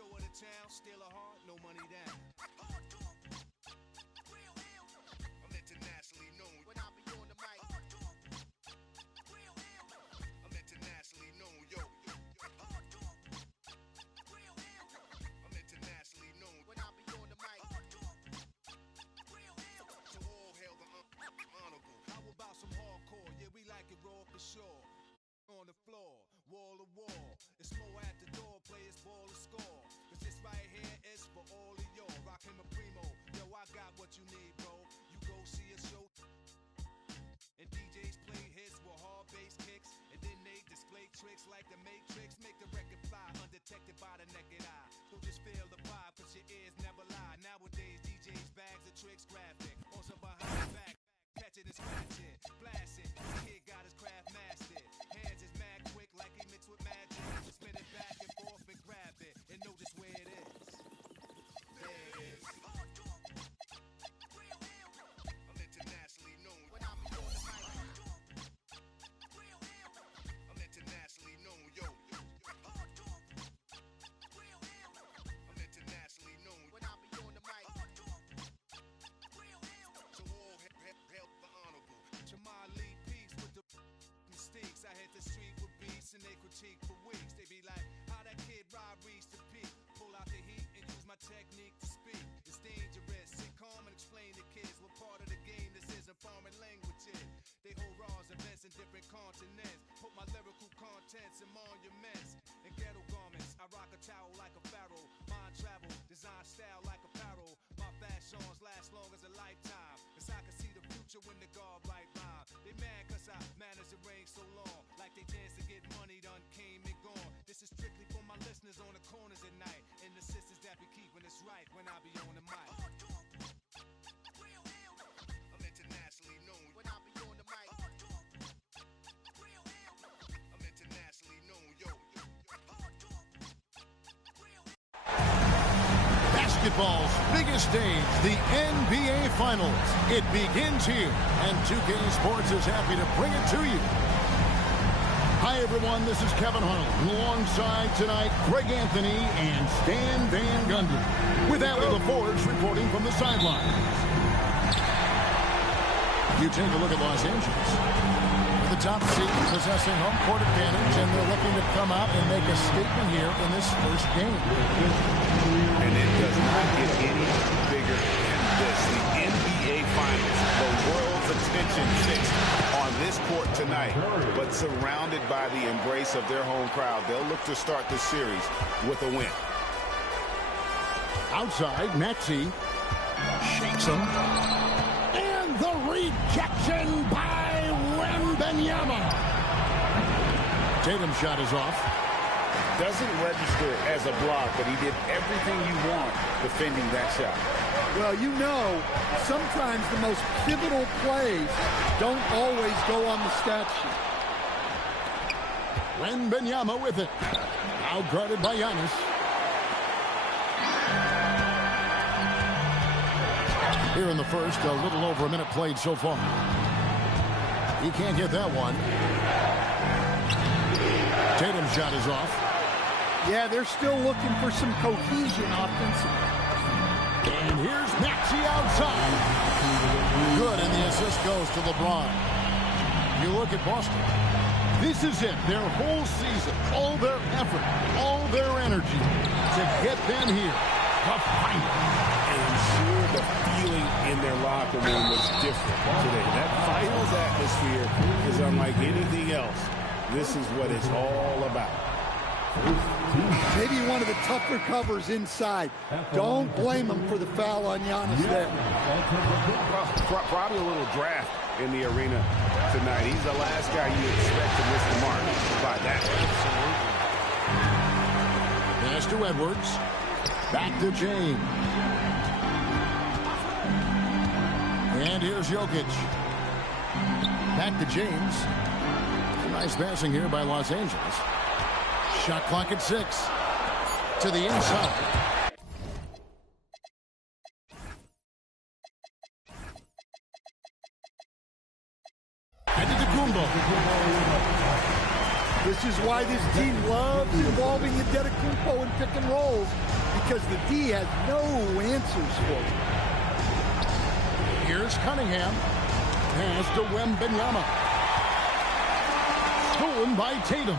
show of the town, still a heart, no money down. I'm internationally known when I be on the mic. I'm internationally known, yo. I'm internationally known when I be on the mic. So all hail the honorable. How about some hardcore? Yeah, we like it raw for sure. On the floor, wall to wall. It's more at the door, players ball and score. Cause this right here is for all of y'all. Rockin' my primo, yo, I got what you need, bro. You go see a show, and DJs play hits with hard bass kicks, and then they display tricks like the Matrix. Make the record fly, undetected by the naked eye. So just feel the vibe, cause your ears never lie. Nowadays, DJs bags of tricks graphic. On some behind the back, catch it and scratch it, blast it. This kid got his craft mastered. Hands is mad quick like he mixed with magic. Spin it back and forth and grab it, and know just where it is. There it is. I'm internationally known when I be on the mic. I'm internationally known, yo. I'm internationally known when I be on the mic. So all hail the honorable. To my lead piece with the mistakes. I hit the street with beats and they critique for weeks. They be like, how that kid Rob reached the peak. Pull out the heat and use my technique to speak. It's dangerous. Sit calm and explain to kids what part of the game this is in foreign languages. They hold raws, events in different continents. Put my lyrical contents in monuments. In ghetto garments, I rock a towel like a pharaoh. Mind travel, design style like apparel. My fashions last long as a lifetime. Cause I can see the future when the guard right rhyme. They mad cause I managed to reign so long. Like they chance to get money done came and gone. This is strictly for my listeners on the corners at night. And the sisters that be keeping us right when I be on the mic. I'm internationally known when I be on the mic. I'm internationally known, yo. Basketball's biggest stage, the NBA Finals. It begins here, and 2K Sports is happy to bring it to you. Hi, everyone. This is Kevin Arnold, alongside tonight Greg Anthony and Stan Van Gundy, with Allie LaForge reporting from the sidelines. You take a look at Los Angeles. The top seed possessing home court advantage, and they're looking to come out and make a statement here in this first game. And it does not get any bigger than this. The NBA Finals, the world's attention fixed on this court tonight, but surrounded by the embrace of their home crowd. They'll look to start this series with a win. Outside, Maxey shakes him. And the rejection by Wembanyama. Tatum's shot is off. Doesn't register as a block, but he did everything you want defending that shot. Well, you know, sometimes the most pivotal plays don't always go on the stat sheet. Wembanyama with it. Now guarded by Giannis. Here in the first, a little over a minute played so far. He can't hit that one. Tatum's shot is off. Yeah, they're still looking for some cohesion offensively. And here's Maxey outside. Good, and the assist goes to LeBron. You look at Boston. This is it, their whole season, all their effort, all their energy to get them here. The final. And I'm sure the feeling in their locker room was different today. That finals atmosphere is unlike anything else. This is what it's all about. Maybe one of the tougher covers inside. Don't blame them for the foul on Giannis there. Probably a little draft in the arena tonight. He's the last guy you expect to miss the mark by that. Pass to Edwards. Back to James. And here's Jokic. Back to James. Nice passing here by Los Angeles. Shot clock at 6. To the inside. This is why this team loves involving Antetokounmpo in pick and rolls, because the D has no answers for him. Here's Cunningham. Pass to Wembanyama. Stolen by Tatum.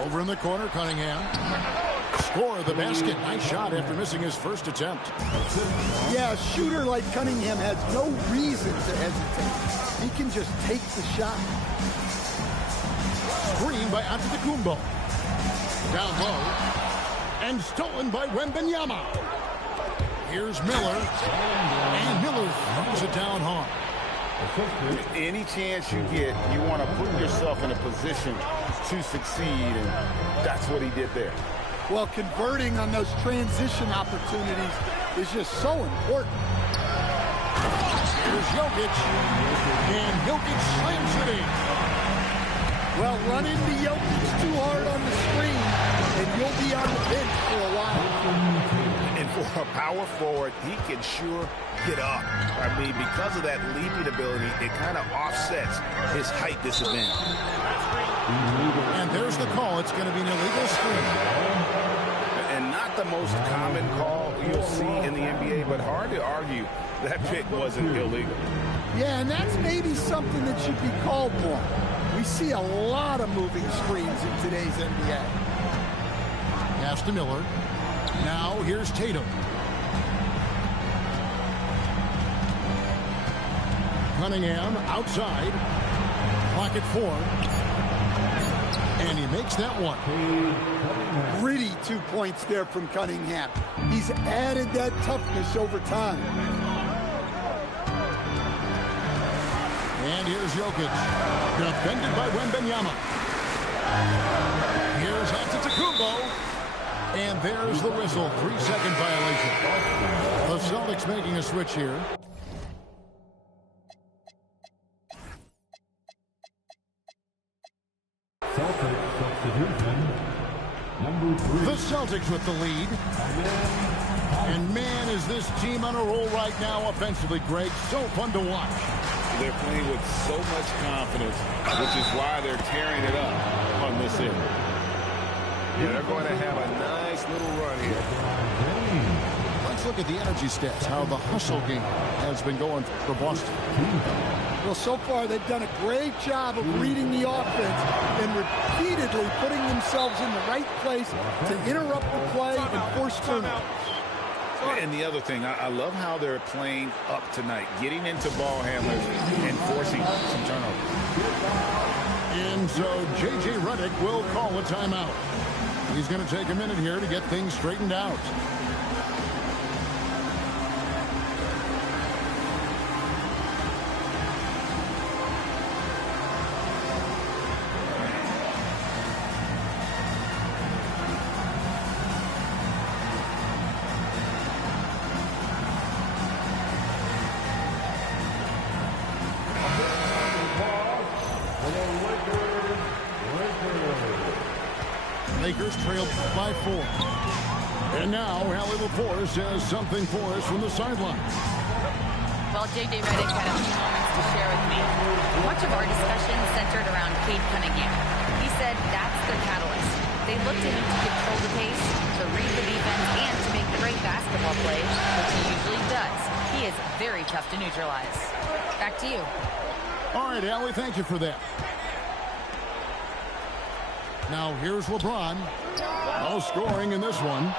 Over in the corner, Cunningham. Score the basket. Nice shot after missing his first attempt. Yeah, a shooter like Cunningham has no reason to hesitate. He can just take the shot. Screen by Antetokounmpo. Down low. And stolen by Wembanyama. Here's Miller. And Miller throws it down hard. Any chance you get, you want to put yourself in a position to succeed, and that's what he did there. Well, converting on those transition opportunities is just so important. Here's Jokic. And Jokic slams it in. Well, run into Jokic too hard on the screen, and you'll be on the bench for a while. And for a power forward, he can sure get up. I mean, because of that leaping ability, it kind of offsets his height disadvantage. And there's the call. It's going to be an illegal screen. And not the most common call you'll see in the NBA, but hard to argue that pick wasn't illegal. Yeah, and that's maybe something that should be called more. We see a lot of moving screens in today's NBA. Pass to Miller. Now here's Tatum. Cunningham outside. Clock at 4. And he makes that one. Gritty 2 points there from Cunningham. He's added that toughness over time. And here's Jokic. Defended by Wembanyama. Here's Antetokounmpo. And there's the whistle. 3-second violation. The Celtics making a switch here. The Celtics with the lead. And man, is this team on a roll right now offensively, Greg. So fun to watch. They're playing with so much confidence, which is why they're tearing it up on this end. Yeah, they're going to have a nice little run here. Let's look at the energy stats, how the hustle game has been going for Boston. Well, so far they've done a great job of reading the offense and repeatedly putting themselves in the right place to interrupt the play and force turnovers. And the other thing, I love how they're playing up tonight, getting into ball handlers and forcing some turnovers. And so J.J. Redick will call a timeout. He's going to take a minute here to get things straightened out. Lakers trailed by 4. And now, Allie LaForce has something for us from the sidelines. Well, J.J. Redick had a few moments to share with me. Much of our discussion centered around Cade Cunningham. He said that's their catalyst. They look to him to control the pace, to read the defense, and to make great basketball plays, which he usually does. He is very tough to neutralize. Back to you. All right, Allie, thank you for that. Now here's LeBron. No scoring in this one.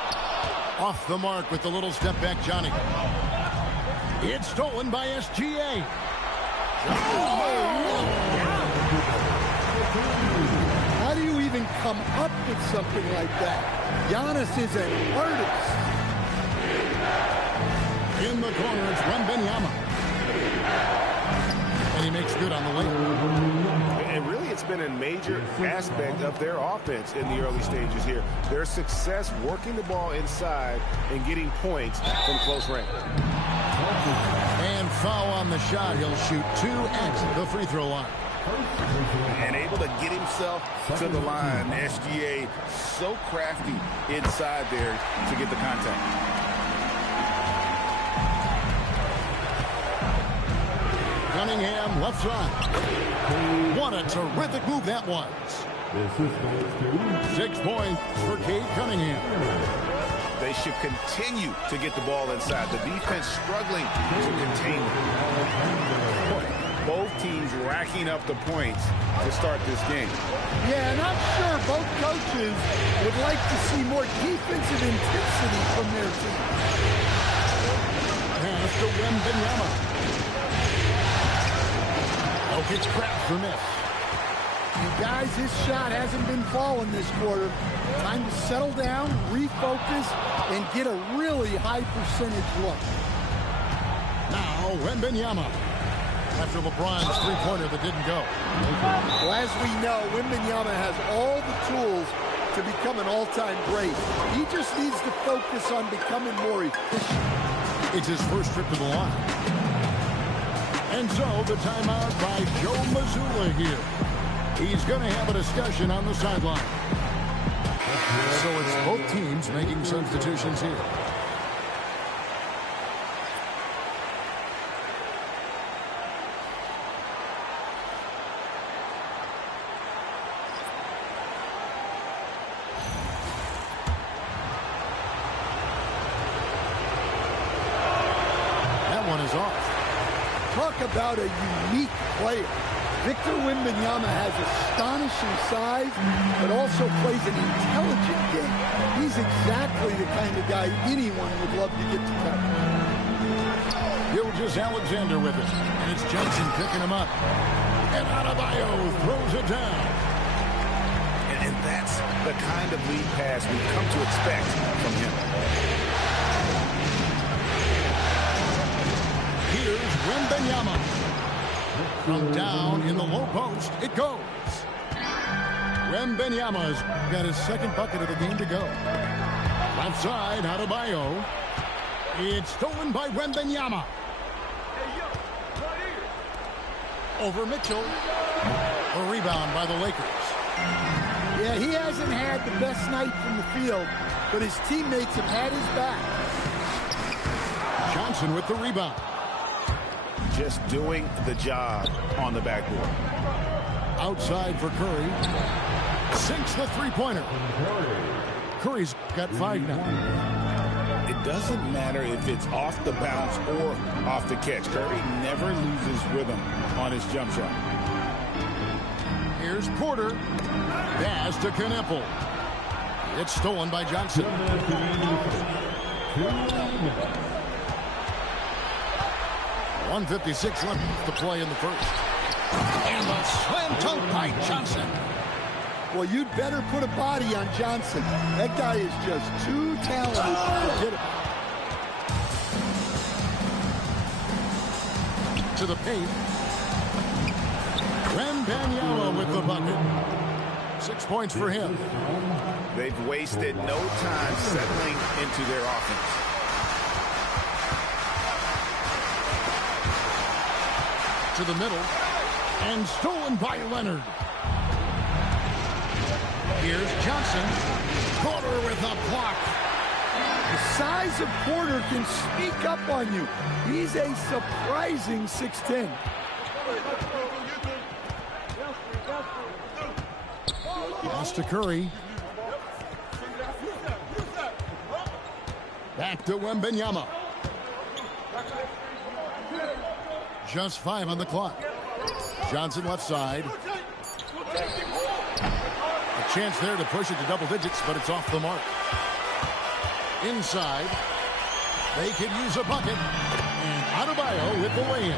Off the mark with the little step back, Johnny. It's stolen by SGA. How do you even come up with something like that? Giannis is an artist. In the corner, it's Wembanyama. And he makes good on the lane. And really, it's been a major aspect of their offense in the early stages here. Their success working the ball inside and getting points from close range. And foul on the shot. He'll shoot 2 at the free throw line. And able to get himself to the line. SGA so crafty inside there to get the contact. Cunningham left side. What a terrific move that was. 6 points for Cade Cunningham. They should continue to get the ball inside. The defense struggling to contain them. Both teams racking up the points to start this game. Yeah, and I'm sure both coaches would like to see more defensive intensity from their team. Pass to Wembanyama. Oh, it's crap for miss. You guys, his shot hasn't been falling this quarter. Time to settle down, refocus, and get a really high percentage look. Now, Wembanyama. After LeBron's three-pointer that didn't go. Well, as we know, Wembanyama has all the tools to become an all-time great. He just needs to focus on becoming more efficient. It's his first trip to the line. And so the timeout by Joe Mazzulla here. He's going to have a discussion on the sideline. So it's both teams making substitutions here. Talk about a unique player. Victor Wembanyama has astonishing size, but also plays an intelligent game. He's exactly the kind of guy anyone would love to get to cover. Gilgeous-Alexander with it, and it's Johnson picking him up. And Adebayo throws it down. And that's the kind of lead pass we've come to expect from him. Here's Wembanyama. From down in the low post, it goes. Wembanyama's got his second bucket of the game to go. Left side, Adebayo. It's stolen by Wembanyama. Over Mitchell. A rebound by the Lakers. Yeah, he hasn't had the best night from the field, but his teammates have had his back. Johnson with the rebound. Just doing the job on the backboard. Outside for Curry. Sinks the three-pointer. Curry's got 5 now. It doesn't matter if it's off the bounce or off the catch. Curry never loses rhythm on his jump shot. Here's Porter. Pass to Kneppel. It's stolen by Johnson. 1:56 left to play in the first. And the slam dunk by Johnson. Well, you'd better put a body on Johnson. That guy is just too talented to get it. To the paint. Wembanyama with the bucket. 6 points for him. They've wasted no time settling into their offense. To the middle, and stolen by Leonard. Here's Johnson. Porter with a block. The size of Porter can sneak up on you. He's a surprising 6'10". Pass to Curry. Back to Wembanyama. Just 5 on the clock. Johnson left side. A chance there to push it to double digits, but it's off the mark. Inside. They could use a bucket. And Adebayo with the lay-in.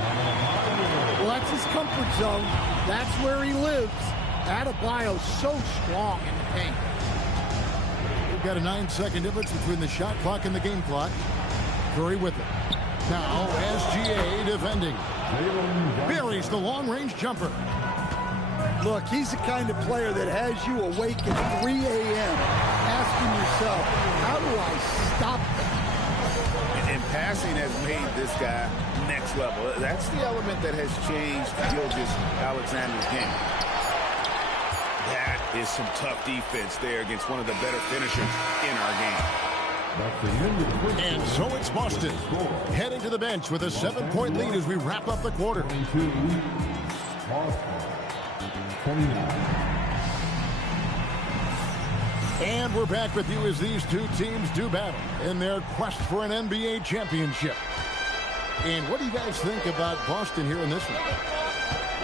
Well, that's his comfort zone. That's where he lives. Adebayo's so strong in the paint. We've got a 9-second difference between the shot clock and the game clock. Curry with it. Now, SGA defending. Buries the long-range jumper. Look, he's the kind of player that has you awake at 3 a.m. asking yourself, how do I stop them? And passing has made this guy next level. That's the element that has changed Gilgeous-Alexander's game. That is some tough defense there against one of the better finishers in our game. And so it's Boston heading to the bench with a 7-point lead as we wrap up the quarter. And we're back with you as these two teams do battle in their quest for an NBA championship. And what do you guys think about Boston here in this one?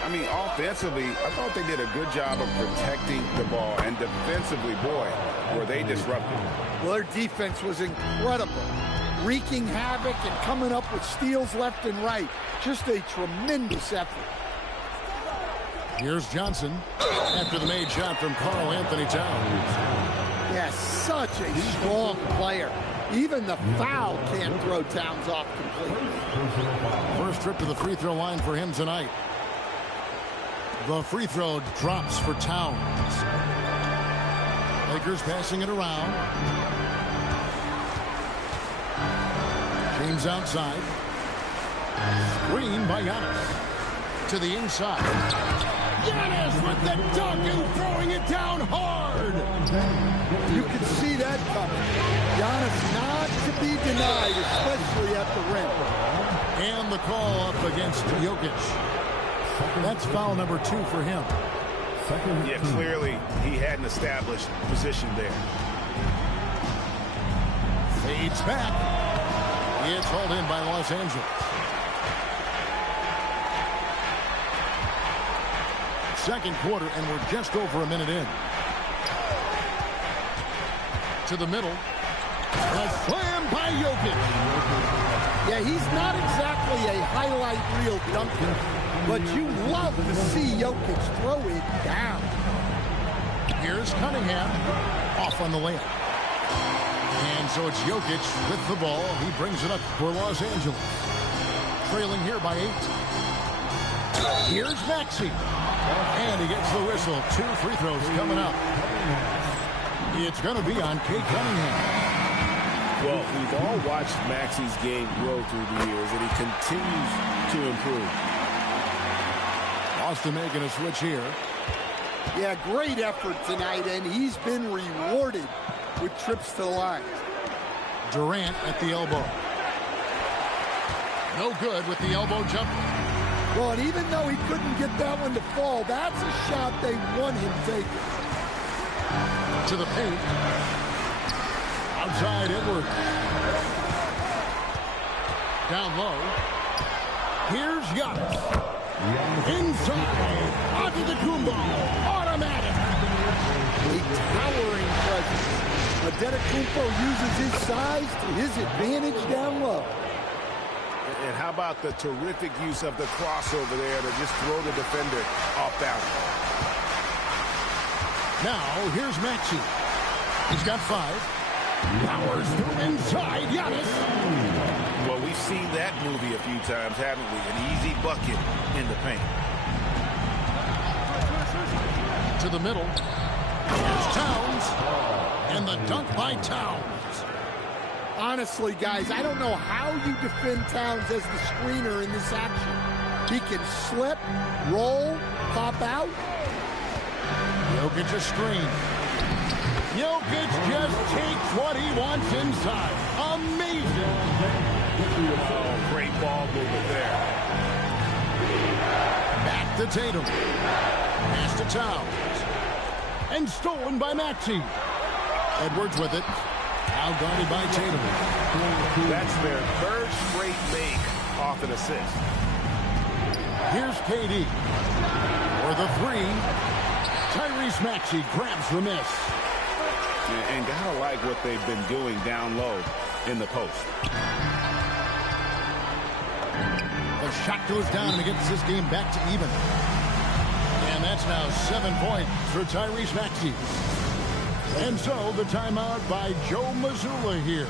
I mean, offensively, I thought they did a good job of protecting the ball. And defensively, boy, were they disruptive. Well, their defense was incredible, wreaking havoc and coming up with steals left and right. Just a tremendous effort. Here's Johnson after the made shot from Karl Anthony Towns. Yeah, such a strong player. Even the foul can't throw Towns off completely. First trip to the free throw line for him tonight. The free throw drops for Towns. Lakers passing it around. James outside. Screen by Giannis. To the inside. Giannis with the dunk and throwing it down hard. You can see that coming. Giannis not to be denied, especially at the rim. And the call up against Jokic. That's foul number 2 for him. Yeah, clearly he had an established position there. Fades back. It's hauled in by Los Angeles. Second quarter, and we're just over a minute in. To the middle. A slam by Jokic. Yeah, he's not exactly a highlight reel dunker, but you love to see Jokic throw it down. Here's Cunningham off on the layup. And so it's Jokic with the ball. He brings it up for Los Angeles. Trailing here by 8. Here's Maxey. And he gets the whistle. 2 free throws coming up. It's going to be on Kate Cunningham. Well, we've all watched Maxey's game grow through the years, and he continues to improve. Boston making a switch here. Yeah, great effort tonight, and he's been rewarded with trips to the line. Durant at the elbow. No good with the elbow jumper. Well, and even though he couldn't get that one to fall, that's a shot they want him taking. To the paint. Outside Edwards. Down low. Here's Giannis. Inside. Onto the Kumbo. Automatic. A towering presence. Antetokounmpo uses his size to his advantage down low. And how about the terrific use of the crossover there to just throw the defender off balance. Now, here's Maxey. He's got 5. Powers through inside. Giannis. Well, we've seen that movie a few times, haven't we? An easy bucket in the paint. To the middle. Here's Towns. And the dunk by Towns. Honestly, guys, I don't know how you defend Towns as the screener in this action. He can slip, roll, pop out. Jokic a screen. Jokic just takes what he wants inside. Amazing. Oh, great ball movement there. Back to Tatum. Pass to Towns. And stolen by Maxey. Edwards with it. Now guarded by Tatum. That's their 3rd straight make off an assist. Here's KD. For the 3. Tyrese Maxey grabs the miss. And gotta like what they've been doing down low in the post. The shot goes down and it gets this game back to even. And that's now 7 points for Tyrese Maxey. And so the timeout by Joe Mazzulla here.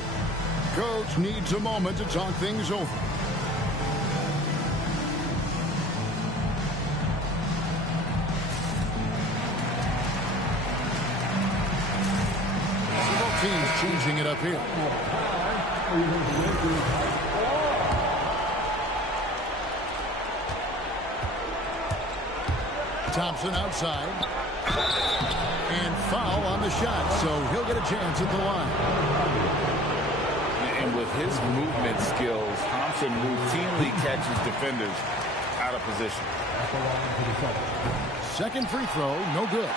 Coach needs a moment to talk things over. Both teams changing it up here. Thompson outside. And foul on the shot, so he'll get a chance at the line. And with his movement skills, Thompson routinely catches defenders out of position. Second free throw, no good.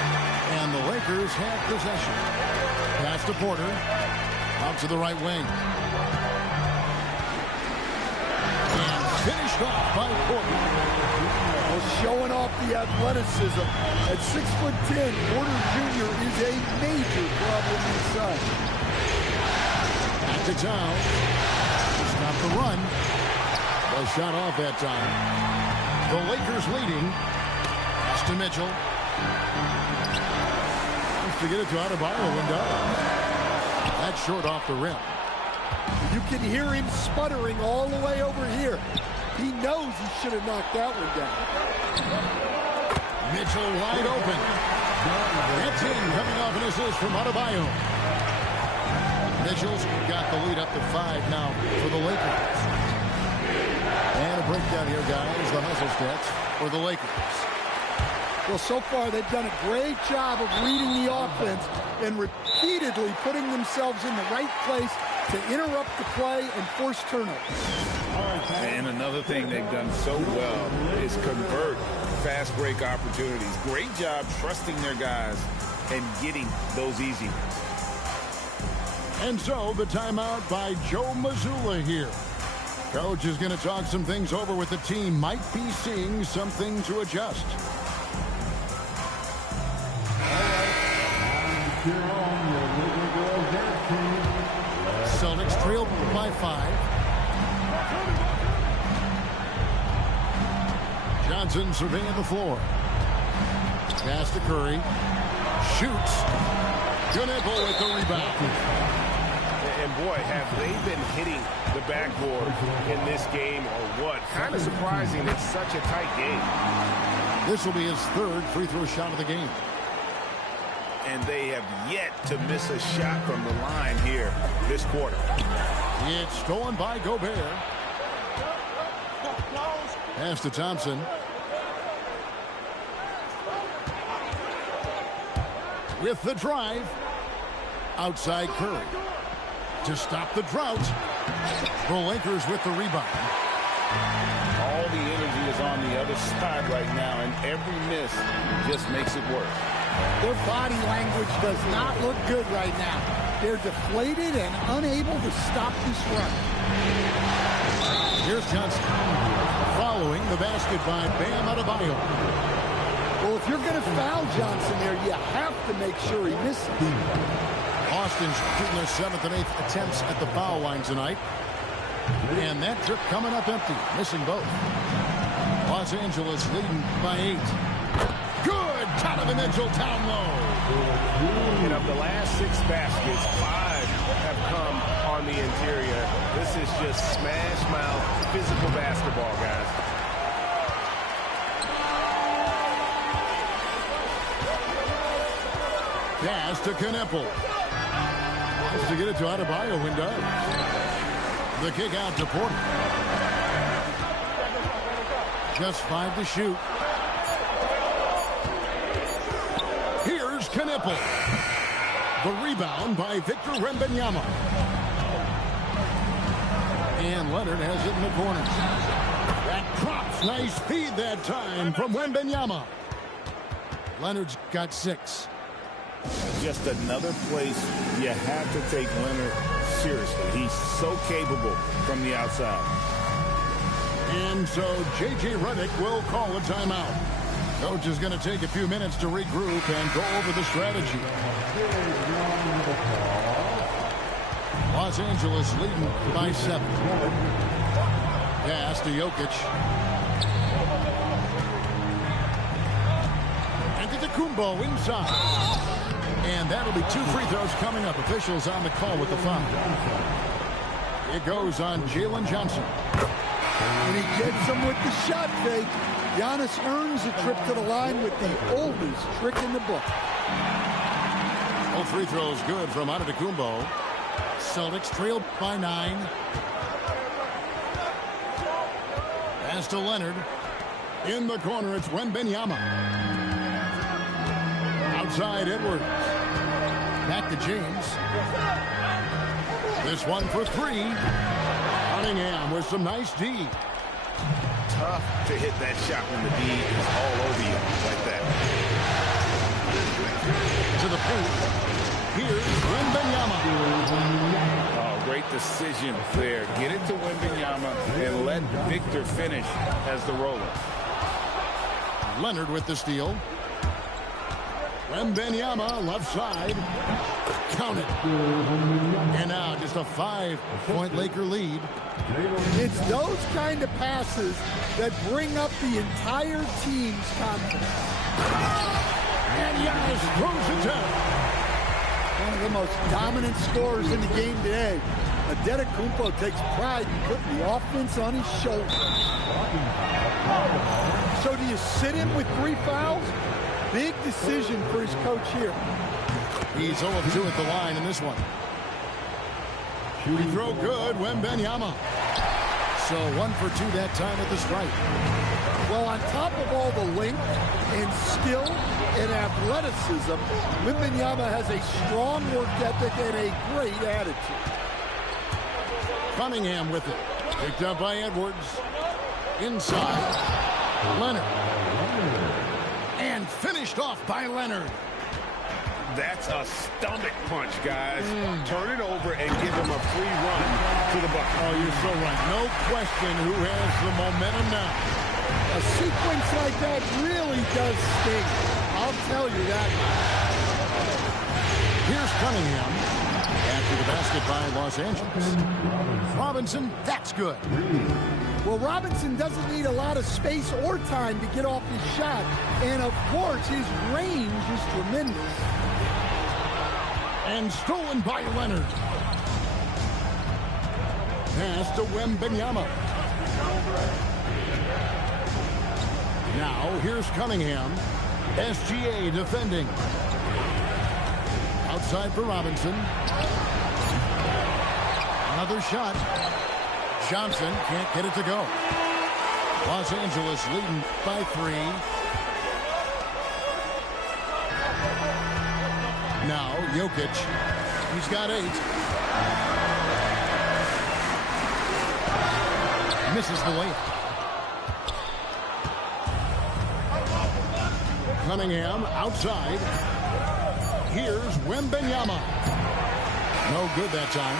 And the Lakers have possession. Pass to Porter. Out to the right wing. And finished off by Porter. Well, showing off the athleticism. At 6'10", Porter Jr. is a major problem inside. Back to town. Stop the run. Well, shot off that time. The Lakers leading. Pass to Mitchell. To get it to Adebayo and that's short off the rim. You can hear him sputtering all the way over here. He knows he should have knocked that one down. Mitchell wide open. That's in, coming off an assist from Adebayo. Mitchell's got the lead up to 5 now for the Lakers. And a breakdown here, guys. The hustle stats for the Lakers. Well, so far they've done a great job of reading the offense and repeatedly putting themselves in the right place to interrupt the play and force turnovers. And another thing they've done so well is convert fast break opportunities. Great job trusting their guys and getting those easy ones. And so the timeout by Joe Mazzulla here. Coach is going to talk some things over with the team. Might be seeing something to adjust. Celtics trail by 5. Johnson surveying the floor. Pass to Curry. Shoots. Knipple with the rebound. And boy, have they been hitting the backboard in this game or what? Kind of surprising it's such a tight game. This will be his 3rd free throw shot of the game. And they have yet to miss a shot from the line here this quarter. It's stolen by Gobert. Pass to Thompson. With the drive. Outside Curry. To stop the drought. The Lakers with the rebound. All the energy is on the other side right now, and every miss just makes it worse. Their body language does not look good right now. They're deflated and unable to stop this run. Here's Johnson. Following the basket by Bam Adebayo. Well, if you're going to foul Johnson there, you have to make sure he misses. Austin's shooting their 7th and 8th attempts at the foul line tonight. And that trip coming up empty, missing both. Los Angeles leading by 8. Good! Donovan Mitchell down low. And of the last 6 baskets, 5 have come on the interior. This is just smash mouth physical basketball, guys. Pass to Knipple. Wants to get it to Adebayo and does. The kick out to Porter. Just 5 to shoot. Here's Knipple. The rebound by Victor Wembanyama. And Leonard has it in the corner. That drops. Nice feed that time from Wembanyama. Leonard's got 6. Just another place you have to take Leonard seriously. He's so capable from the outside. And so J.J. Redick will call a timeout. Coach is going to take a few minutes to regroup and go over the strategy. Los Angeles leading by 7. Pass to Jokic. And to Kumbo inside. And that'll be 2 free throws coming up. Officials on the call with the foul. It goes on Jalen Johnson. And he gets him with the shot fake. Giannis earns a trip to the line with the oldest trick in the book. All free throws good from Antetokounmpo. Celtics trailed by 9. Pass to Leonard. In the corner, it's Wembanyama. Outside Edwards. Back to James. This one for three. Cunningham with some nice D. Tough to hit that shot when the D is all over you like that. To the paint. Here's Wembanyama. Oh, great decision there. Get it to Wembanyama and let Victor finish as the roller. Leonard with the steal. Wembanyama, left side. Count it. And now just a 5-point Laker lead. It's those kind of passes that bring up the entire team's confidence. And Giannis throws it down. One of the most dominant scorers in the game today. Antetokounmpo takes pride in putting the offense on his shoulders. So do you sit him with 3 fouls? Big decision for his coach here. He's 0-2 at the line in this one. Free throw good, Wembanyama. So 1 for 2 that time at the stripe. Well, on top of all the length and skill and athleticism, Wembanyama has a strong work ethic and a great attitude. Cunningham with it. Picked up by Edwards. Inside. Leonard. And finished off by Leonard. That's a stomach punch, guys. Turn it over and give him a free run to the bucket. Oh, you're so right. No question who has the momentum now. A sequence like that really does sting. I'll tell you that. Here's Cunningham. After the basket by Los Angeles. Robinson, that's good. Well, Robinson doesn't need a lot of space or time to get off his shot. And, of course, his range is tremendous. And stolen by Leonard. Pass to Wembanyama. Now, here's Cunningham. SGA defending. Outside for Robinson. Another shot. Johnson can't get it to go. Los Angeles leading by 3. Now, Jokic. He's got 8. Misses the layup. Cunningham outside. Here's Wembanyama. No good that time.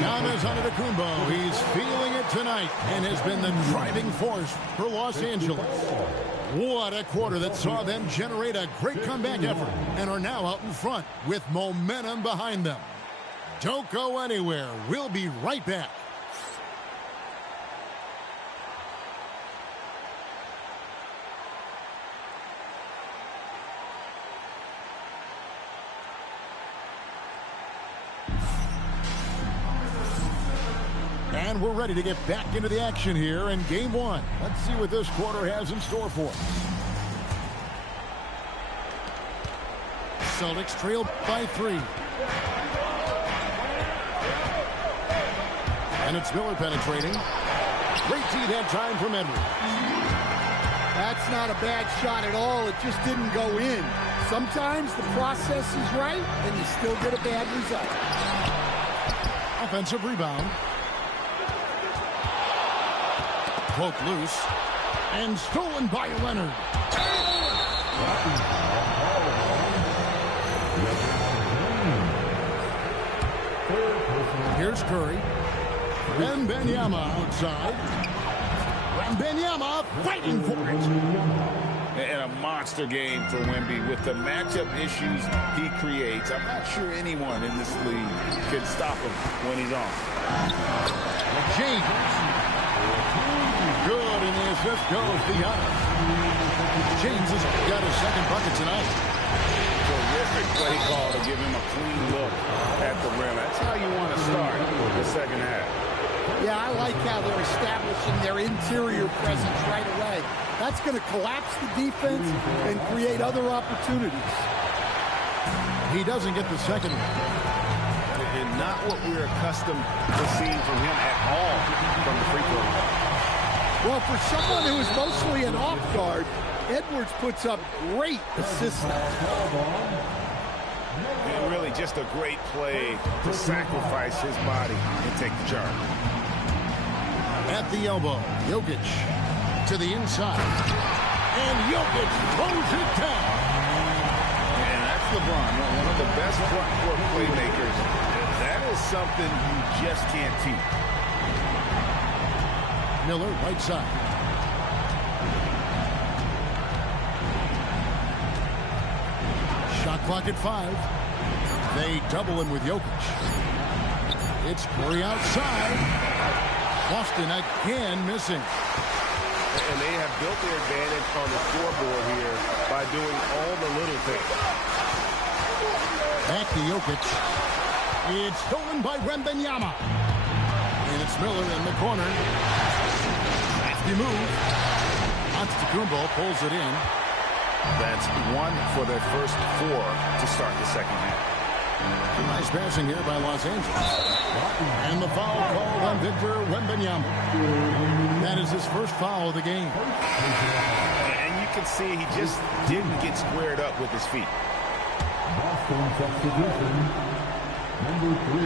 Giannis Antetokounmpo. He's feeling it tonight and has been the driving force for Los Angeles. What a quarter that saw them generate a great comeback effort and are now out in front with momentum behind them. Don't go anywhere. We'll be right back. And we're ready to get back into the action here in Game 1. Let's see what this quarter has in store for us. Celtics trailed by 3. And it's Miller penetrating. Great D that time from Edwards. That's not a bad shot at all. It just didn't go in. Sometimes the process is right, and you still get a bad result. Offensive rebound. Poke loose. And stolen by Leonard. Here's Curry. Wembanyama outside. Wembanyama fighting for it. And a monster game for Wemby with the matchup issues he creates. I'm not sure anyone in this league can stop him when he's on. James. Good, and the assist goes to Giannis. James has got his second bucket tonight. Terrific play call to give him a clean look at the rim. That's how you want to start the second half. Yeah, I like how they're establishing their interior presence right away. That's going to collapse the defense and create other opportunities. He doesn't get the second one. And not what we're accustomed to seeing from him at all from the free throw line. Well, for someone who is mostly an off guard, Edwards puts up great assists. And really just a great play to sacrifice his body and take the charge. At the elbow, Jokic to the inside. And Jokic throws it down. And that's LeBron, one of the best front court playmakers. That is something you just can't teach. Miller, right side. Shot clock at 5. They double him with Jokic. It's Curry outside. Boston again missing. And they have built their advantage on the scoreboard here by doing all the little things. Back to Jokic. It's stolen by Wembanyama. And it's Miller in the corner. Nasty move. Antetokounmpo pulls it in. That's 1 for their first 4 to start the second half. Nice passing here by Los Angeles. And the foul called on Victor Wembanyama. That is his first foul of the game. And you can see he just didn't get squared up with his feet. Boston substitution, number 3.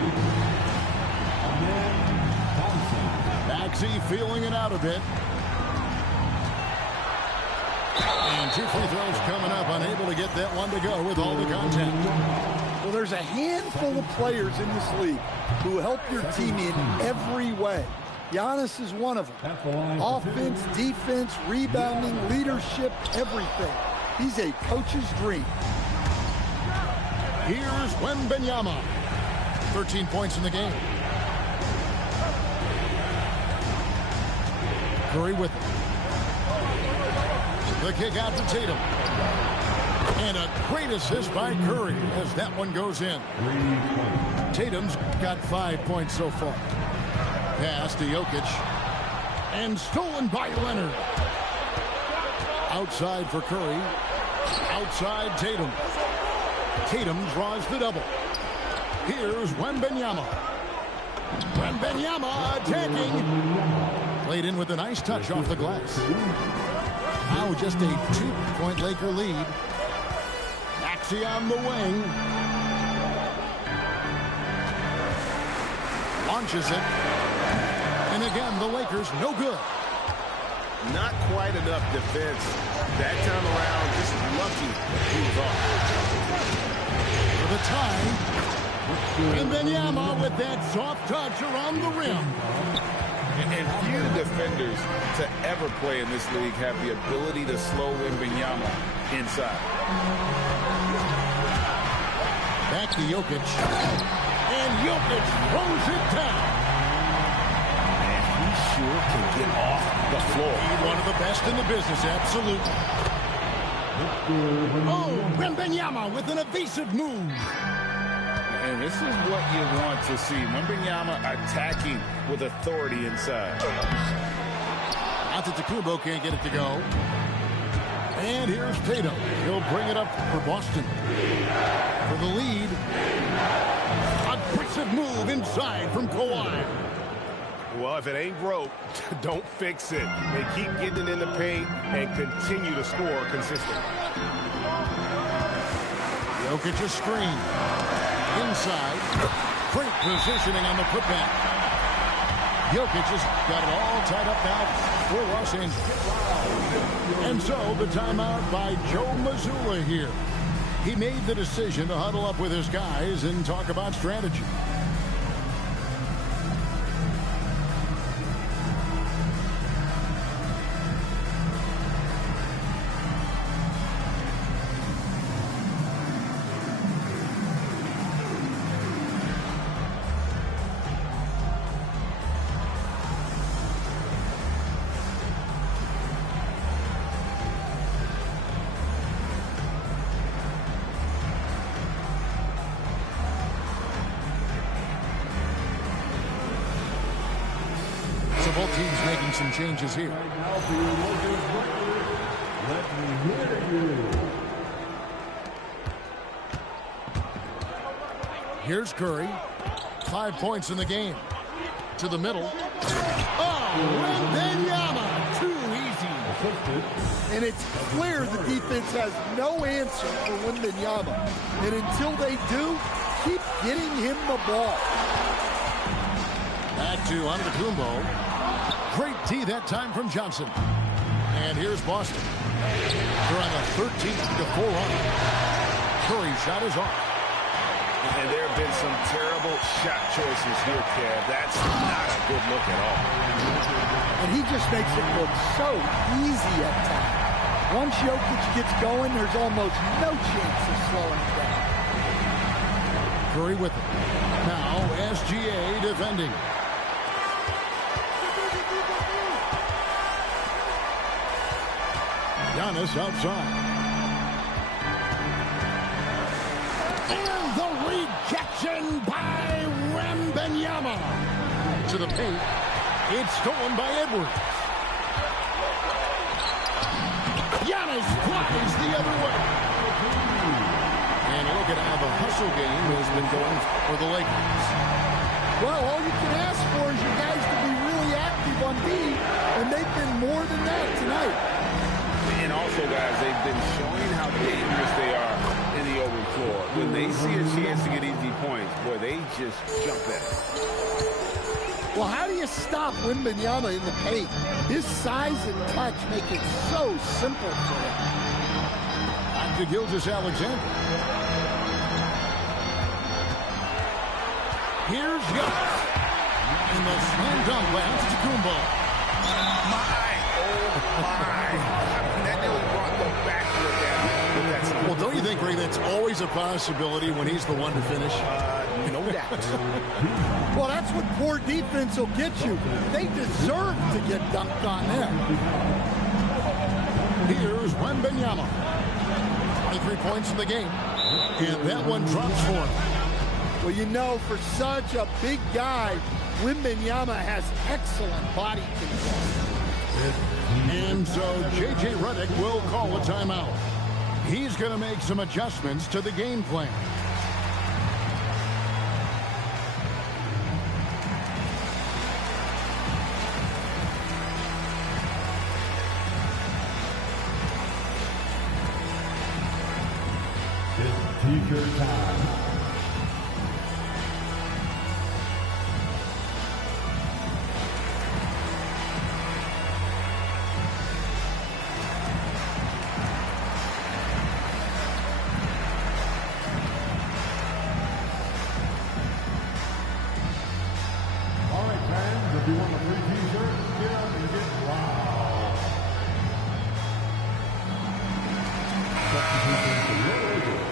Maxey feeling it out a bit. And 2 free throws coming up, unable to get that one to go with all the contact. Well, there's a handful of players in this league who help your team in every way. Giannis is one of them. Offense, defense, rebounding, leadership, everything. He's a coach's dream. Here's Wembanyama. 13 points in the game. Curry with it. The kick out to Tatum. And a great assist by Curry as that one goes in. Tatum's got 5 points so far. Pass to Jokic. And stolen by Leonard. Outside for Curry. Outside Tatum. Tatum draws the double. Here's Wembanyama. Wembanyama attacking. Played in with a nice touch off the glass. Now just a 2-point Laker lead. Maxey on the wing. Launches it. And again, the Lakers no good. Not quite enough defense. That time around, just lucky he was off. For the tie. And Wembanyama with that soft touch around the rim. And few defenders to ever play in this league have the ability to slow Wembanyama inside. Back to Jokic. And Jokic throws it down. And he sure can get off the floor. One of the best in the business, absolutely. Oh, Wembanyama with an evasive move. And this is what you want to see. Wembanyama attacking with authority inside. Antetokounmpo can't get it to go. And here's Tatum. He'll bring it up for Boston. For the lead. Aggressive move inside from Kawhi. Well, if it ain't broke, don't fix it. They keep getting in the paint and continue to score consistently. Jokic a screen. Inside. Great positioning on the putback. Jokic has got it all tied up now for Los Angeles. And so the timeout by Joe Mazzulla here. He made the decision to huddle up with his guys and talk about strategy. Both teams making some changes here. Here's Curry. 5 points in the game. To the middle. Oh, Wembanyama. Too easy. And it's clear the defense has no answer for Wembanyama. And until they do, keep getting him the ball. Back to Antetokounmpo. Great D that time from Johnson. And here's Boston. They're on a 13-4 run. Curry's shot is off. And there have been some terrible shot choices here, Kev. That's not a good look at all. And he just makes it look so easy at times. Once Jokic gets going, there's almost no chance of slowing him down. Curry with it. Now SGA defending. Giannis outside. And the rejection by Wembanyama. To the paint. It's stolen by Edwards. Giannis flies the other way. And look at how the hustle game has been going for the Lakers. Well, all you can ask for is you guys to be really active on D, and they've been more than that tonight. And also, guys, they've been showing how dangerous they are in the open floor. When they see a chance to get easy points, boy, they just jump at it. Well, how do you stop Wembanyama in the paint? His size and touch make it so simple for him. Back to Gilgeous-Alexander. Here's Giannis. And the slam dunk by Antetokounmpo. That nearly brought them back with that. Well, don't you think, Ray, that's always a possibility when he's the one to finish? No doubt. Well, that's what poor defense will get you. They deserve to get dunked on there. Here's Wembanyama. 23 points in the game. And that one drops for him. Well, you know, for such a big guy, Wembanyama has excellent body control. And so J.J. Redick will call a timeout. He's going to make some adjustments to the game plan. It's teacher time. If you want a free t-shirt, get up and get wild. Substitution for your Lakers.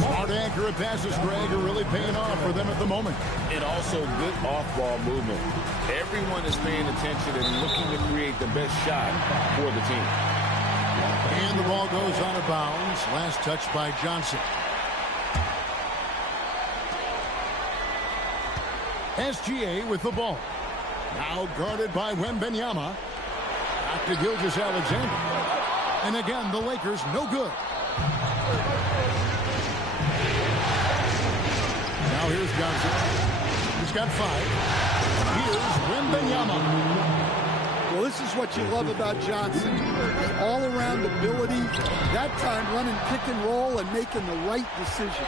Smart, accurate passes, Greg, are really paying off for them at the moment. And also good off-ball movement. Everyone is paying attention and looking to create the best shot for the team. And the ball goes out of bounds. Last touch by Johnson. SGA with the ball. Now guarded by Wembanyama. Back to Gilgeous-Alexander. And again, the Lakers no good. Now here's Johnson. He's got 5. Here's Wembanyama. Well, this is what you love about Johnson. The all-around ability. That time running pick and roll and making the right decision.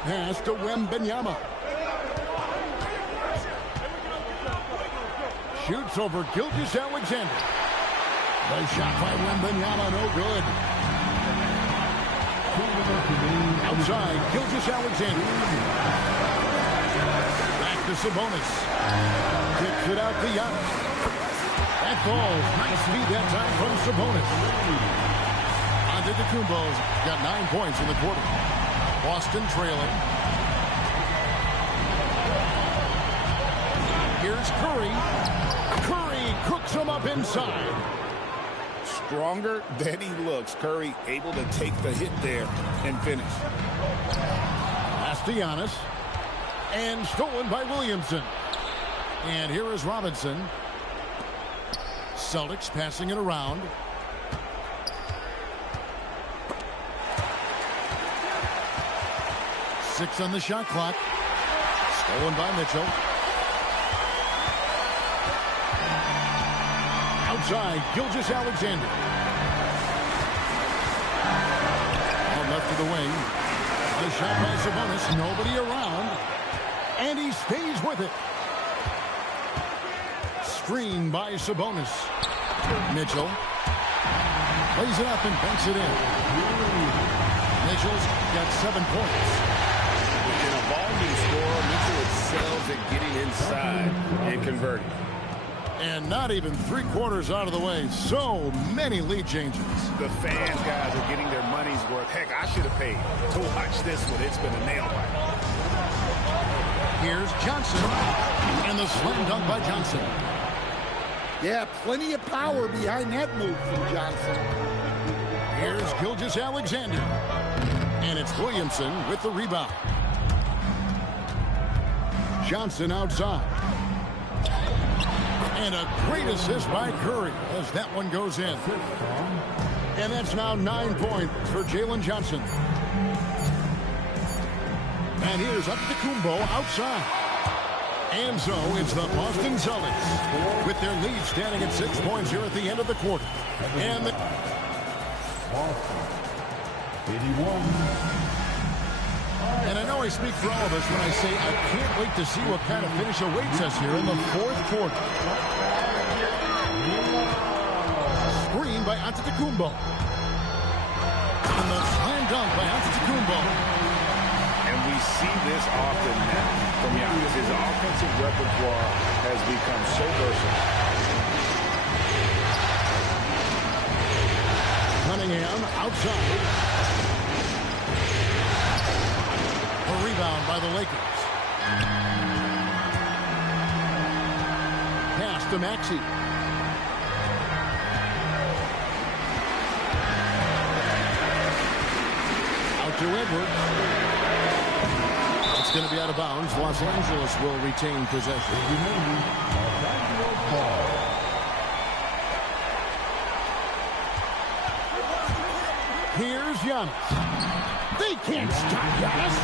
Pass to Wembanyama. Shoots over Gilgeous-Alexander. The shot by Wembanyama, no good. Outside, Gilgeous-Alexander. Back to Sabonis. Kicks it out to Giannis. That falls. Nice feed that time from Sabonis. Antetokounmpo's got 9 points in the quarter. Boston trailing. Here's Curry. Curry cooks him up inside. Stronger than he looks. Curry able to take the hit there and finish. Pass to Giannis. And stolen by Williamson. And here is Robinson. Celtics passing it around. Six on the shot clock. Stolen by Mitchell. Outside, Gilgeous-Alexander. Out left of the wing. A shot by Sabonis. Nobody around. And he stays with it. Screen by Sabonis. Mitchell. Plays it up and banks it in. Mitchell's got 7 points. In a volume score, Mitchell excels at getting inside and converting. And not even 3/4 out of the way. So many lead changes. The fans, guys, are getting their money's worth. Heck, I should have paid to watch this one. It's been a nail biter. Here's Johnson. And the slam dunk by Johnson. Yeah, plenty of power behind that move from Johnson. Here's Gilgeous-Alexander. And it's Williamson with the rebound. Johnson outside. And a great assist by Curry as that one goes in. And that's now 9 points for Jalen Johnson. And here's Antetokounmpo outside. And so it's the Boston Celtics with their lead standing at 6 points here at the end of the quarter. And the 81. And I know I speak for all of us when I say I can't wait to see what kind of finish awaits us here in the 4th quarter. Screen by Antetokounmpo. And the slam dunk by Antetokounmpo. And we see this often now from Giannis. His offensive repertoire has become so versatile. Cunningham outside. A rebound by the Lakers. Pass to Maxey. Out to Edwards. It's going to be out of bounds. Los Angeles will retain possession. Here's Giannis. They can't stop Giannis.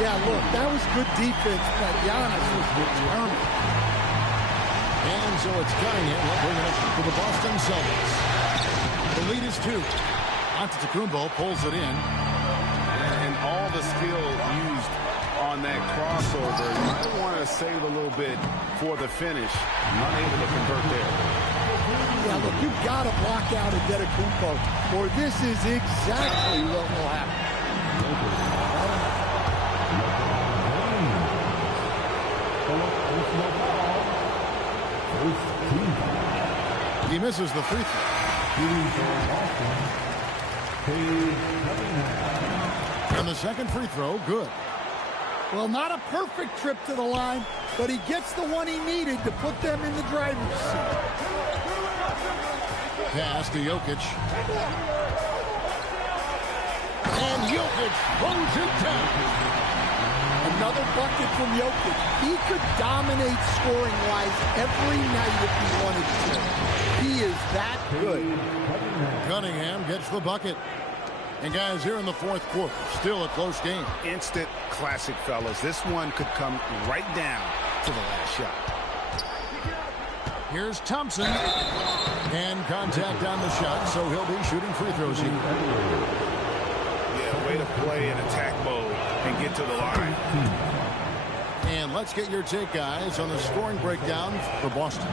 Yeah, look, that was good defense, but Giannis was determined. And so it's Cunningham. We'll bring it up for the Boston Celtics. The lead is 2. Antetokounmpo pulls it in. And all the skill used on that crossover, you might want to save a little bit for the finish. Unable to convert there. Yeah, look, you've got to block out Antetokounmpo, or this is exactly what will happen. He misses the free throw. And the second free throw, good. Well, not a perfect trip to the line, but he gets the one he needed to put them in the driver's seat. Pass to Jokic. And Jokic throws it down. Another bucket from Jokic. He could dominate scoring-wise every night if he wanted to. He is that good. Cunningham gets the bucket. And guys, here in the 4th quarter, still a close game. Instant classic, fellas. This one could come right down to the last shot. Here's Thompson. And contact on the shot, so he'll be shooting free throws here. Yeah, way to play in attack mode and get to the line. And let's get your take, guys, on the scoring breakdown for Boston.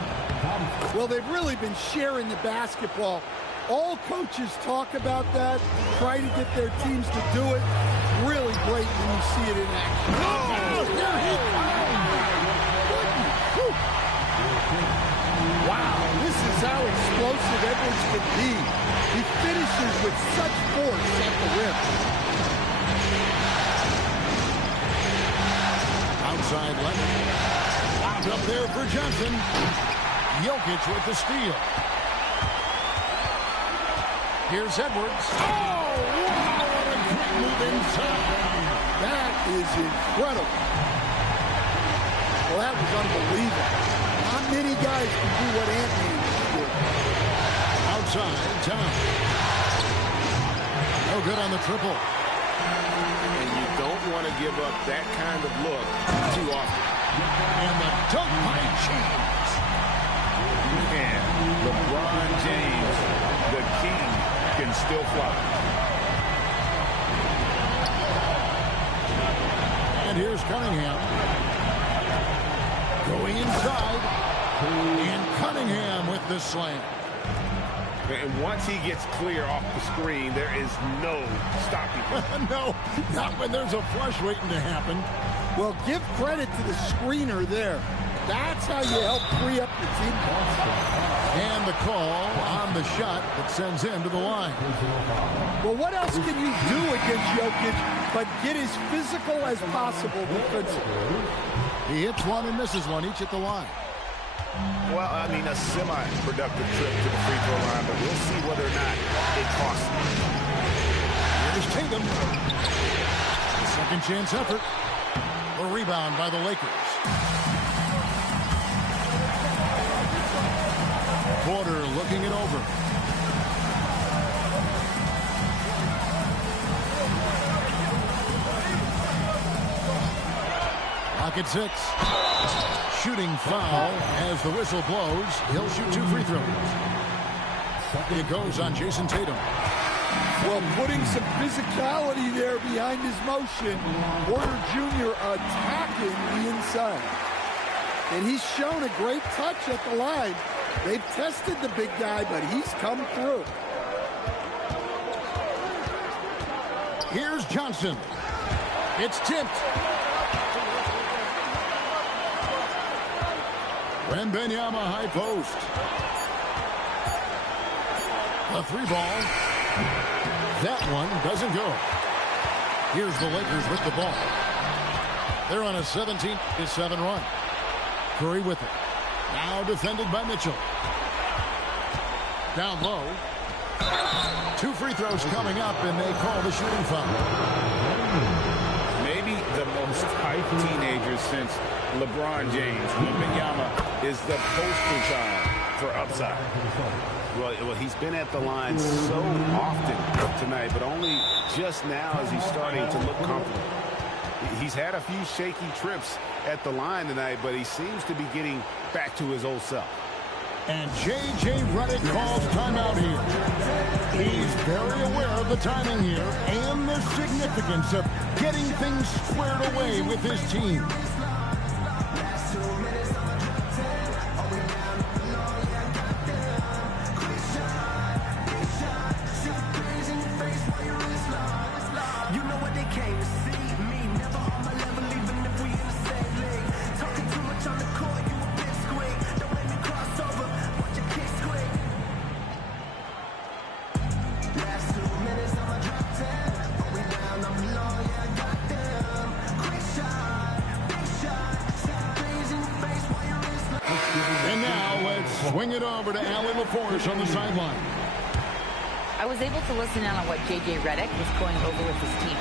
Well, they've really been sharing the basketball. All coaches talk about that, try to get their teams to do it. Really great when you see it in action. Oh, here he comes! Wow, this is how explosive Edwards can be. He finishes with such force at the rim. Outside left. Lobbed up there for Johnson. Jokic with the steal. Here's Edwards. Oh, wow, what a great move inside. That is incredible. Well, that was unbelievable. Not many guys can do what Anthony did. Outside, Tom. No good on the triple. And you don't want to give up that kind of look too often. And the dunk by James. And LeBron James, the king, can still fly. And here's Cunningham. Going inside. And Cunningham with the slam. And once he gets clear off the screen, there is no stopping him. No, not when there's a flush waiting to happen. Well, give credit to the screener there. That's how you help free up your team. And the call on the shot that sends him to the line. Well, what else can you do against Jokic but get as physical as possible defensively? He hits one and misses one, each at the line. Well, I mean, a semi-productive trip to the free throw line, but we'll see whether or not it costs him. Here's Tatum. Second chance effort. A rebound by the Lakers. Porter looking it over. Clock at 6. Shooting foul as the whistle blows. He'll shoot 2 free throws. It goes on Jason Tatum. Well, putting some physicality there behind his motion. Porter Jr. attacking the inside. And he's shown a great touch at the line. They've tested the big guy, but he's come through. Here's Johnson. It's tipped. Wembanyama high post. A 3-ball. That one doesn't go. Here's the Lakers with the ball. They're on a 17-7 run. Curry with it. Now defended by Mitchell. Down low. 2 free throws coming up, and they call the shooting foul. Maybe the most hyped teenager since LeBron James. Wembanyama is the poster child for upside. Well, he's been at the line so often tonight, but only just now is he starting to look comfortable. He's had a few shaky trips at the line tonight, but he seems to be getting back to his old self. And J.J. Redick calls timeout here. He's very aware of the timing here and the significance of getting things squared away with his team. Swing it over to Allie LaForce on the sideline. I was able to listen in on what J.J. Redick was going over with his team.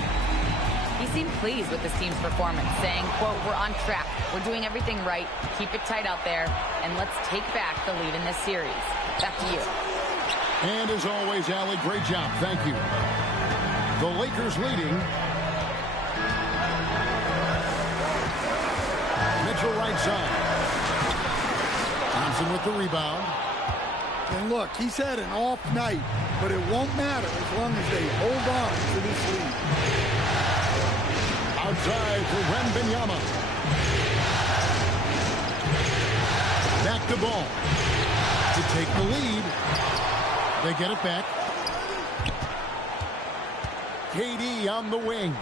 He seemed pleased with his team's performance, saying, quote, "We're on track. We're doing everything right. Keep it tight out there, and let's take back the lead in this series." Back to you. And as always, Allie, great job. Thank you. The Lakers leading. Mitchell right side. Thompson with the rebound. And look, he's had an off night, but it won't matter as long as they hold on to this lead. Outside for Wembanyama. Back to ball. To take the lead. They get it back. KD on the wing.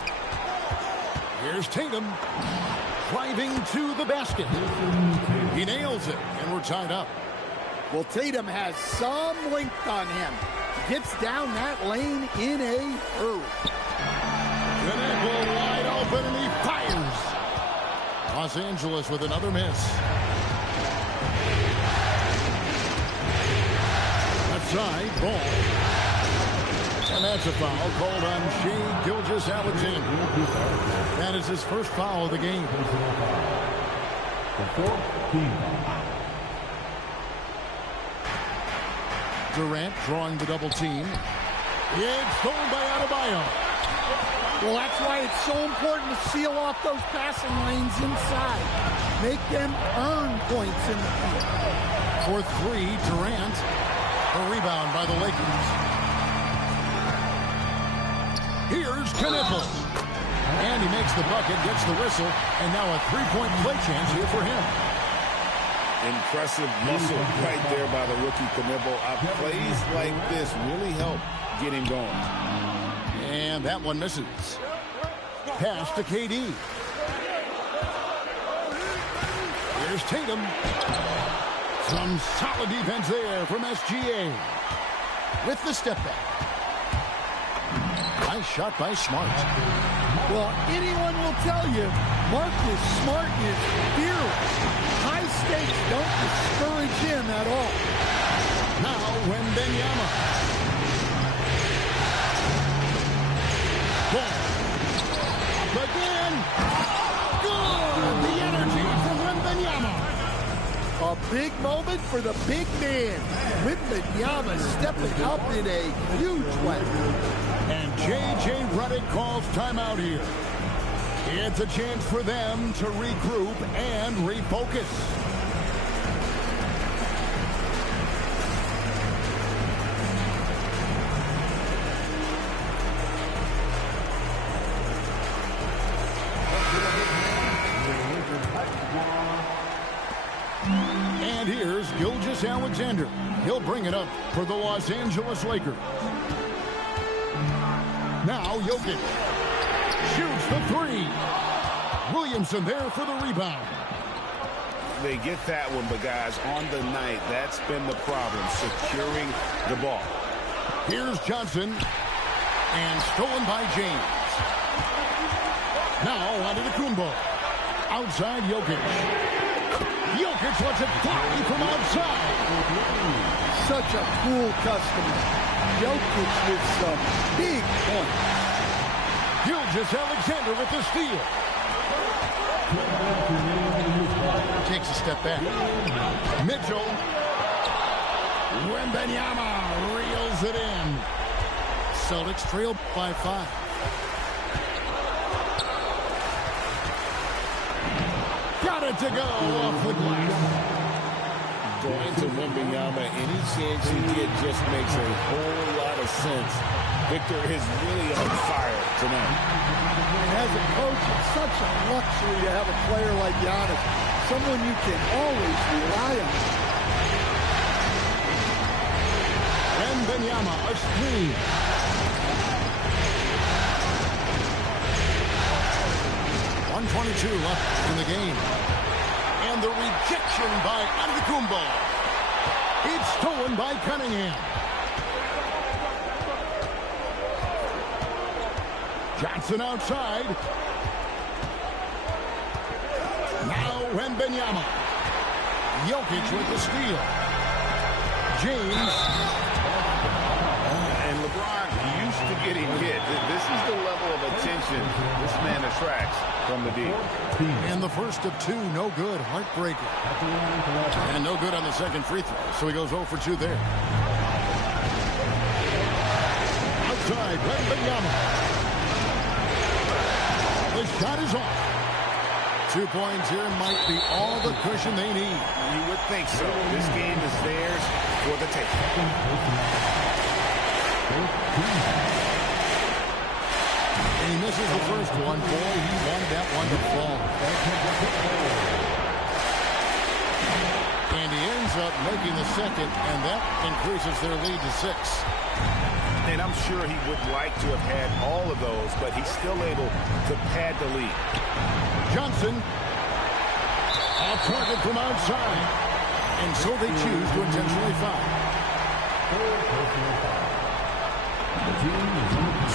Here's Tatum. Driving to the basket. He nails it, and we're tied up. Well, Tatum has some length on him. Gets down that lane in a hurry. Connecticut wide open, and he fires. Los Angeles with another miss. Left side, ball. And that's a foul called on Shai Gilgeous-Alexander. That is his first foul of the game. Durant drawing the double team. It's stolen by Adebayo. Well, that's why it's so important to seal off those passing lanes inside. Make them earn points in the field. For three, Durant. A rebound by the Lakers. Here's Knipple. And he makes the bucket, gets the whistle, and now a three-point play chance here for him. Impressive muscle right there by the rookie Knipple. Plays like this really help get him going. And that one misses. Pass to KD. Here's Tatum. Some solid defense there from SGA. With the step back. Nice shot by Smart. Well, anyone will tell you, Marcus Smart is fearless. High stakes don't discourage him at all. Now, Wembanyama. Up again. Good. The energy from Wembanyama. A big moment for the big man. Wembanyama stepping up in a huge way. And J.J. Redick calls timeout here. It's a chance for them to regroup and refocus. And here's Gilgeous-Alexander. He'll bring it up for the Los Angeles Lakers. Now Jokic shoots the three. Williamson there for the rebound. They get that one, but guys, on the night, that's been the problem, securing the ball. Here's Johnson. And stolen by James. Now onto the Kumbo. Outside Jokic. Jokic lets it fly from outside. Such a cool customer. Jokic with some big points. Gilgeous-Alexander with the steal. Takes a step back. Mitchell. Wembanyama reels it in. Celtics trail by 5. Got it to go off the glass. Going to Wembanyama, any chance you get just makes a whole lot of sense. Victor is really on fire tonight. And as a coach, it's such a luxury to have a player like Giannis, someone you can always rely on. Wembanyama, a screen. .122 left in the game. And the rejection by Antetokounmpo. It's stolen by Cunningham. Johnson outside. Now Wembanyama. Jokic with the steal. James. And LeBron used to getting hit. This is the level of attention this man attracts from the deep. And the first of 2, no good. Heartbreaker. And no good on the second free throw. So he goes 0 for 2 there. Outside, Wembanyama. The shot is off. 2 points here might be all the cushion they need. You would think so. This game is theirs for the taking. And he misses the first one. Boy, he wanted that one to fall. And he ends up making the second, and that increases their lead to 6. And I'm sure he would like to have had all of those, but he's still able to pad the lead. Johnson. Off target from outside. And so they choose to intentionally foul.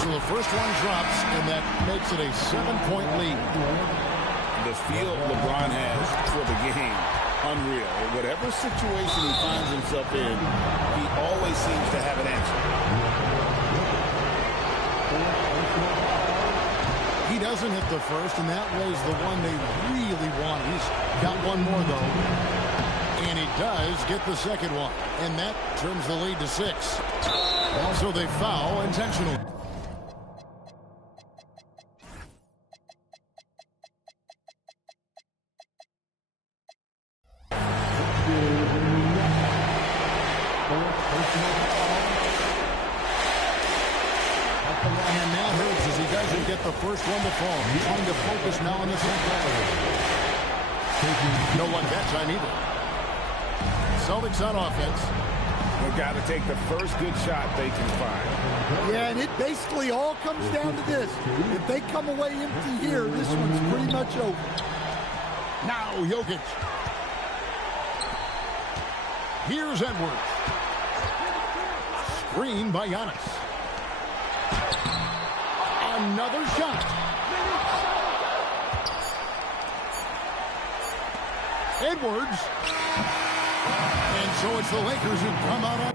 So the first one drops, and that makes it a 7-point lead. The feel LeBron has for the game, unreal. Whatever situation he finds himself in, he always seems to have an answer. He doesn't hit the first, and that was the one they really want. He's got one more, though. And he does get the second one. And that turns the lead to 6. So they foul intentionally. And that hurts as he doesn't get the first one to fall. He's trying to focus now on the second. No one that time either. Celtics on offense. They've got to take the first good shot they can find. Yeah, and it basically all comes down to this. If they come away empty here, this one's pretty much over. Now Jokic. Here's Edwards. Screen by Giannis. Another shot. Edwards. And so it's the Lakers who come out on.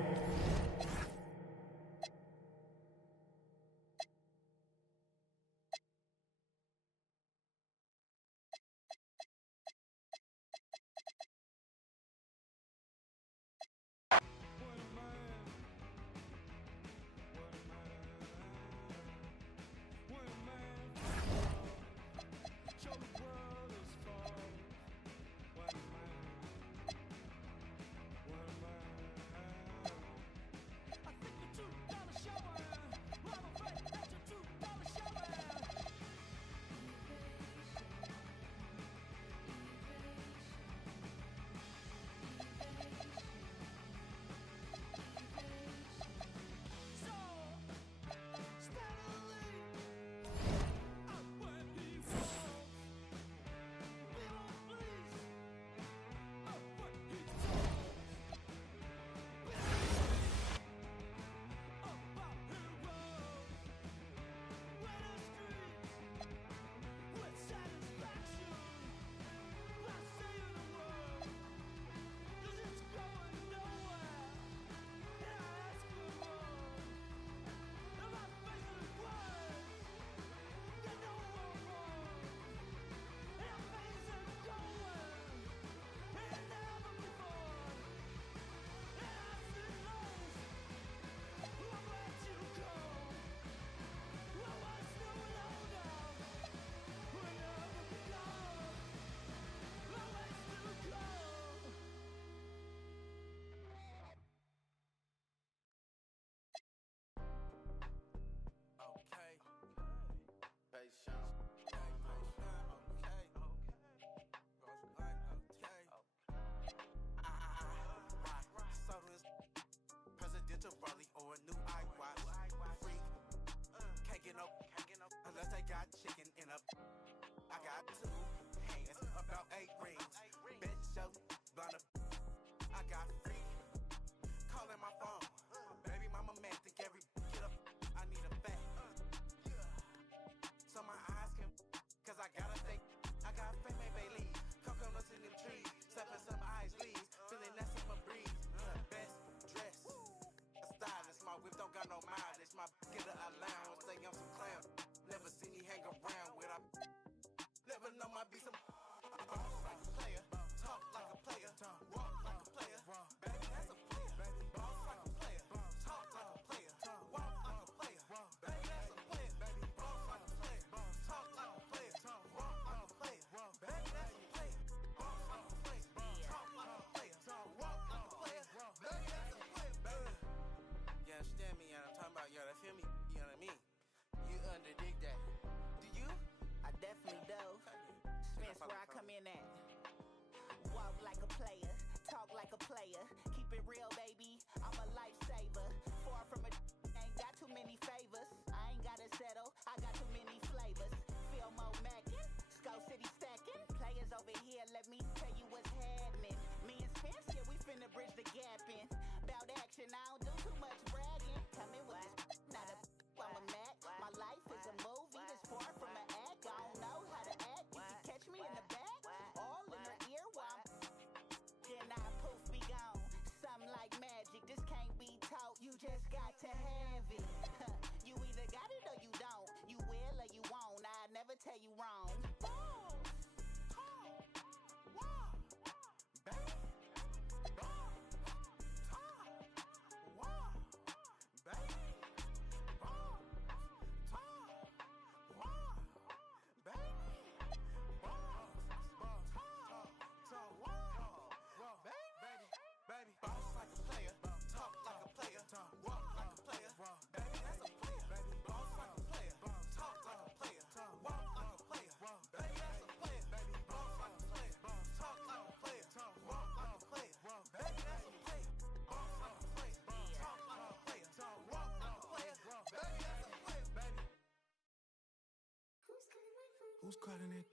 Who's calling it?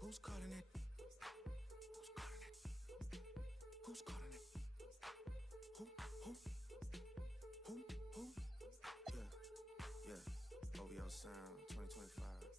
Who's calling it? Who's calling it? Who's calling it? Who? Who? Yeah. OVO Sound 2025.